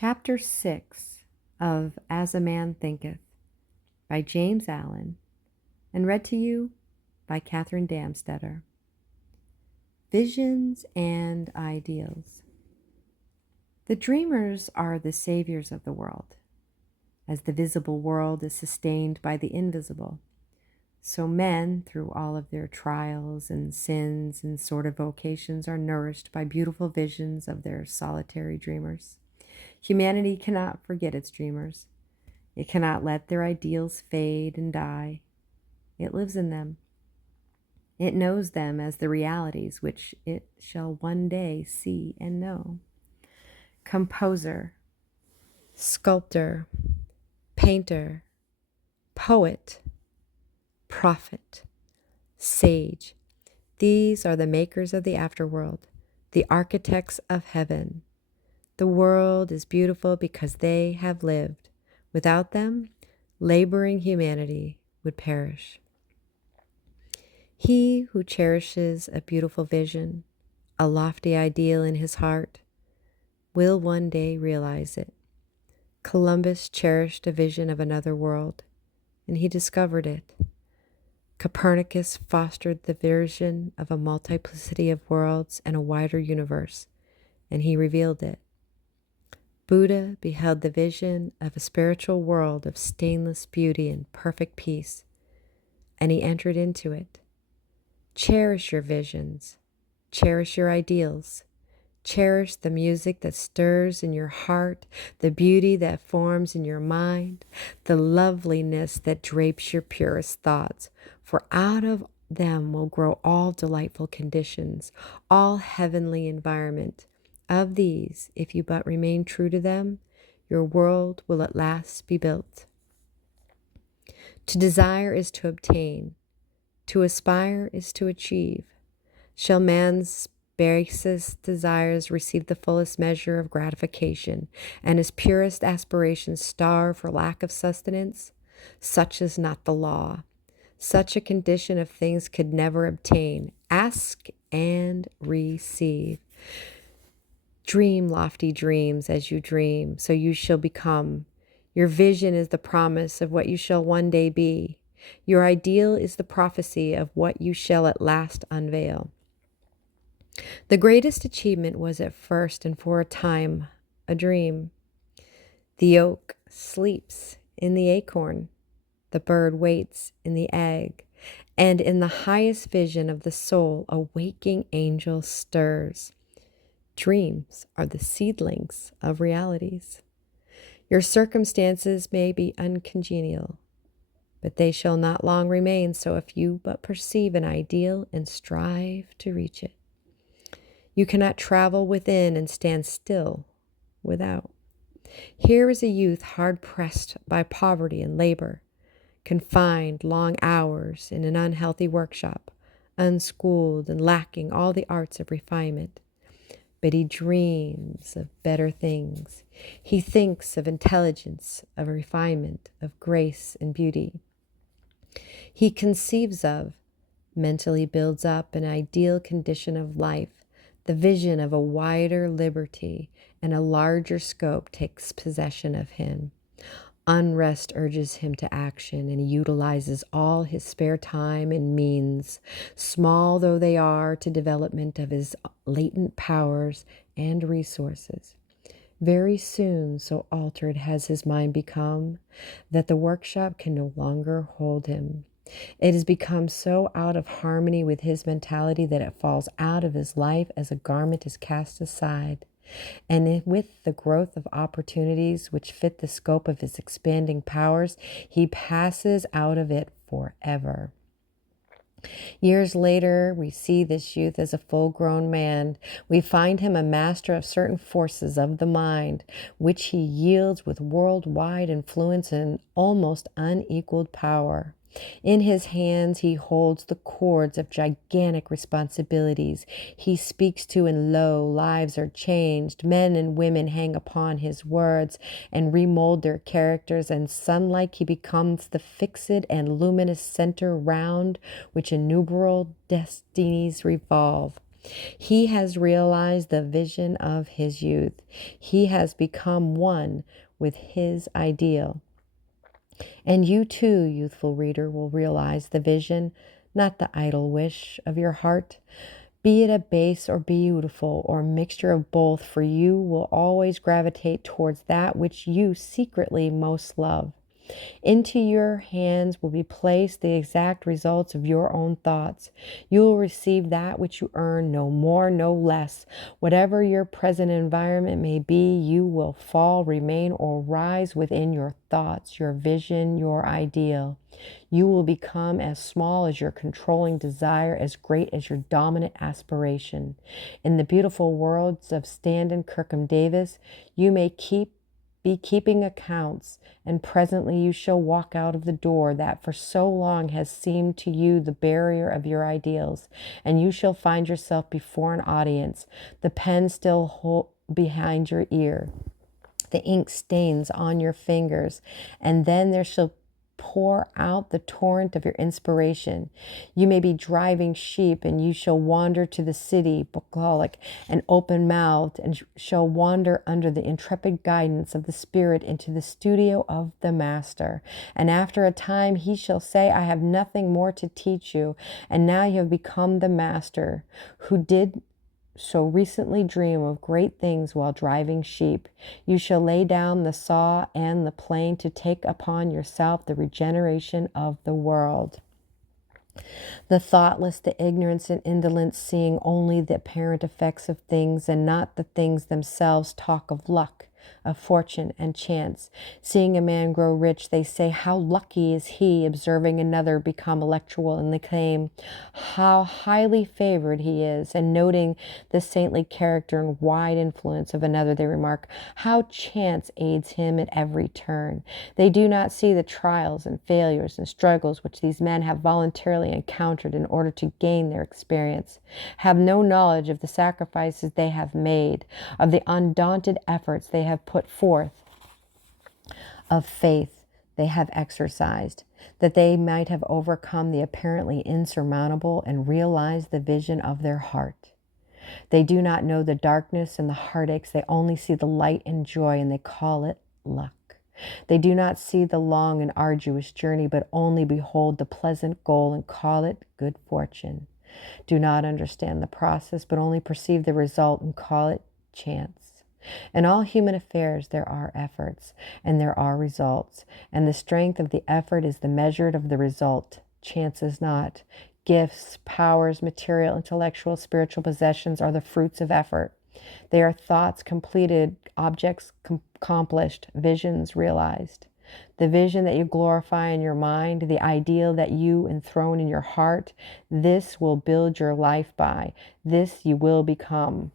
Chapter 6 of As a Man Thinketh by James Allen, and read to you by Katherine Damstetter. Visions and Ideals. The dreamers are the saviors of the world. As the visible world is sustained by the invisible, so men, through all of their trials and sins and sordid vocations, are nourished by beautiful visions of their solitary dreamers. Humanity cannot forget its dreamers. It cannot let their ideals fade and die. It lives in them. It knows them as the realities which it shall one day see and know. Composer, sculptor, painter, poet, prophet, sage. These are the makers of the afterworld, the architects of heaven. The world is beautiful because they have lived. Without them, laboring humanity would perish. He who cherishes a beautiful vision, a lofty ideal in his heart, will one day realize it. Columbus cherished a vision of another world, and he discovered it. Copernicus fostered the vision of a multiplicity of worlds and a wider universe, and he revealed it. Buddha beheld the vision of a spiritual world of stainless beauty and perfect peace, and he entered into it. Cherish your visions. Cherish your ideals. Cherish the music that stirs in your heart, the beauty that forms in your mind, the loveliness that drapes your purest thoughts, for out of them will grow all delightful conditions, all heavenly environment. Of these, if you but remain true to them, your world will at last be built. To desire is to obtain. To aspire is to achieve. Shall man's basest desires receive the fullest measure of gratification, and his purest aspirations starve for lack of sustenance? Such is not the law. Such a condition of things could never obtain. Ask and receive. Dream lofty dreams as you dream, so you shall become. Your vision is the promise of what you shall one day be. Your ideal is the prophecy of what you shall at last unveil. The greatest achievement was at first and for a time a dream. The oak sleeps in the acorn. The bird waits in the egg. And in the highest vision of the soul, a waking angel stirs. Dreams are the seedlings of realities. Your circumstances may be uncongenial, but they shall not long remain so if you but perceive an ideal and strive to reach it. You cannot travel within and stand still without. Here is a youth hard pressed by poverty and labor, confined long hours in an unhealthy workshop, unschooled and lacking all the arts of refinement. But he dreams of better things. He thinks of intelligence, of refinement, of grace and beauty. He conceives of, mentally builds up an ideal condition of life. The vision of a wider liberty and a larger scope takes possession of him. Unrest urges him to action, and he utilizes all his spare time and means, small though they are, to development of his latent powers and resources. Very soon, so altered has his mind become that the workshop can no longer hold him. It has become so out of harmony with his mentality that it falls out of his life as a garment is cast aside. And with the growth of opportunities which fit the scope of his expanding powers, he passes out of it forever. Years later, we see this youth as a full-grown man. We find him a master of certain forces of the mind, which he yields with worldwide influence and almost unequaled power. In his hands he holds the cords of gigantic responsibilities. He speaks to, and lo, lives are changed. Men and women hang upon his words and remold their characters, and sun-like he becomes the fixed and luminous center round which innumerable destinies revolve. He has realized the vision of his youth. He has become one with his ideal. And you too, youthful reader, will realize the vision, not the idle wish of your heart. Be it a base or beautiful or mixture of both, for you will always gravitate towards that which you secretly most love. Into your hands will be placed the exact results of your own thoughts. You will receive that which you earn, no more, no less. Whatever your present environment may be, you will fall, remain, or rise within your thoughts, your vision, your ideal. You will become as small as your controlling desire, as great as your dominant aspiration. In the beautiful words of Stanton Kirkham Davis, you may be keeping accounts, and presently you shall walk out of the door that for so long has seemed to you the barrier of your ideals, and you shall find yourself before an audience, the pen still behind your ear, the ink stains on your fingers, and then there shall pour out the torrent of your inspiration. You may be driving sheep, and you shall wander to the city, bucolic and open-mouthed, and shall wander under the intrepid guidance of the Spirit into the studio of the Master. And after a time he shall say, I have nothing more to teach you, and now you have become the Master, who did so recently dream of great things while driving sheep. You shall lay down the saw and the plane to take upon yourself the regeneration of the world. The thoughtless, the ignorant and indolent, seeing only the apparent effects of things and not the things themselves, talk of luck, of fortune and chance. Seeing a man grow rich, they say, how lucky is he. Observing another become intellectual, and they claim how highly favored he is. And noting the saintly character and wide influence of another, they remark how chance aids him at every turn. They do not see the trials and failures and struggles which these men have voluntarily encountered in order to gain their experience, have no knowledge of the sacrifices they have made, of the undaunted efforts they have put forth, of faith they have exercised, that they might have overcome the apparently insurmountable and realized the vision of their heart. They do not know the darkness and the heartaches. They only see the light and joy, and they call it luck. They do not see the long and arduous journey, but only behold the pleasant goal and call it good fortune. Do not understand the process, but only perceive the result and call it chance. In all human affairs there are efforts, and there are results, and the strength of the effort is the measure of the result. Chance is not. Gifts, powers, material, intellectual, spiritual possessions are the fruits of effort. They are thoughts completed, objects accomplished, visions realized. The vision that you glorify in your mind, the ideal that you enthrone in your heart, this will build your life by. This you will become.